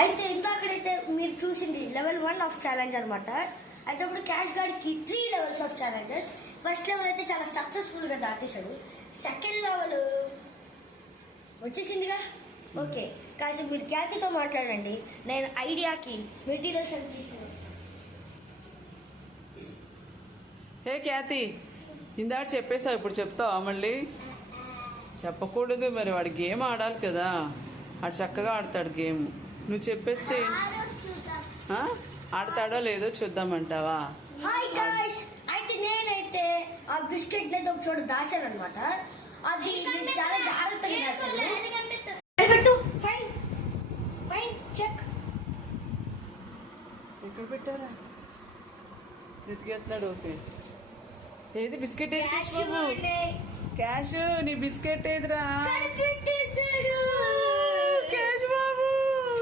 అయితే ఇందాకడైతే మీరు చూసింది లెవెల్ 1 ఆఫ్ ఛాలెంజ్ అనమాట. అయితే ఇప్పుడు క్యాష్ గార్డ్కి 3 levels of challenges. First level అయితే చాలా సక్సెస్ఫుల్గా దాటేశాడు. సెకండ్ లెవెల్ వచ్చేసిందిగా. ఓకే, కాసేపు మీరు ఖ్యాతితో మాట్లాడండి, నేను ఐడియాకి మెటీరియల్స్ అని తీసుకున్నాను. హే ఖ్యాతి, ఇందాక చెప్పేసావు, ఇప్పుడు చెప్తావా మళ్ళీ? చెప్పకూడదు మరి, వాడు గేమ్ ఆడాలి కదా, ఆడు చక్కగా ఆడతాడు గేమ్. నువ్వు చెప్పేస్తే ఆడతాడో లేదో చూద్దామంటావా? హాయ్ గాయ్స్, అయితే నేనైతే ఆ బిస్కెట్ అయితే ఒక చోట దాచాను అనమాట. అది నేను చాలా జాగ్రత్తగా దాచాను. పెట్టు, ఫైన్ ఫైన్ చెక్. ఎక్కడ పెట్టారా? వెతికేస్తున్నాడు. ఓకే, ఏది బిస్కెట్ ఏది? క్యాష్, నీ బిస్కెట్ ఏదిరా?